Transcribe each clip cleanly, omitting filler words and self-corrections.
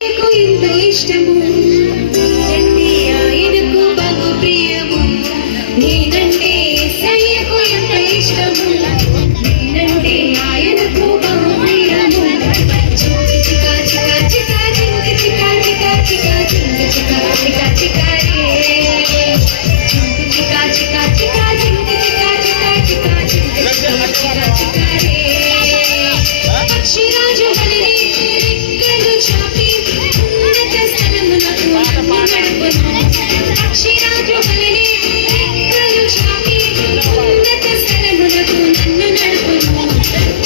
ఎంతో ఇష్టము తండ్రి ఆయనకు బహు ప్రియము నేనంటే యేసయ్యకు ఎంత ఇష్టము నేనంటే ఆయనకు బహు ప్రియము చికా చికా చికా చింక చికా చికా చికా చింక చికా చికా చికా రే చికా చికా చికా చింక చికా చికా చికా చింక చికా చికా రే పక్షిరాజు వలె రెక్కలు చాపి ఉన్నత స్థలమునకు నన్ను నడుపును పక్షిరాజు వలె రెక్కలు చాపి ఉన్నత స్థలమునకు నన్ను నడుపును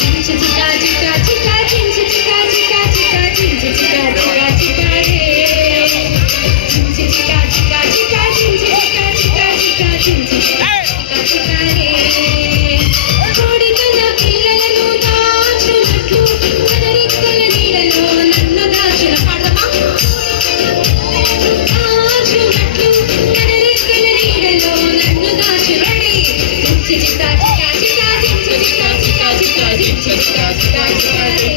చించి చికా చికా చికా చించి చికా చికా చికా చించి చికా చికా చికా రే చించి చికా చికా చికా చించి చికా చికా చికా చించి చికా చికా రే కోడికన్న పిల్లలను దాచునట్లు తన రెక్కల నీడలో నన్ను దాచిన పాడమా దాచునట్లు తన రెక్కల నీడలో నన్ను దాచునడి చించి చికా చికా చికా చించి చికా చికా చికా చించి చికా చికా చికా రే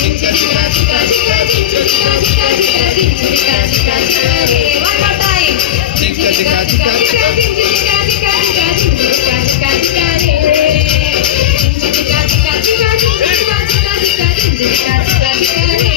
చించి చికా చికా చికా చించి చికా చికా చికా చించి చికా చికా చికా రే వన్ మోర్ టైం చించి చికా చికా చికా చించి చికా చికా చికా చించి చికా చికా చికా రే చించి చికా చికా చికా చించి చికా చికా చికా చించి చికా చికా చికా రే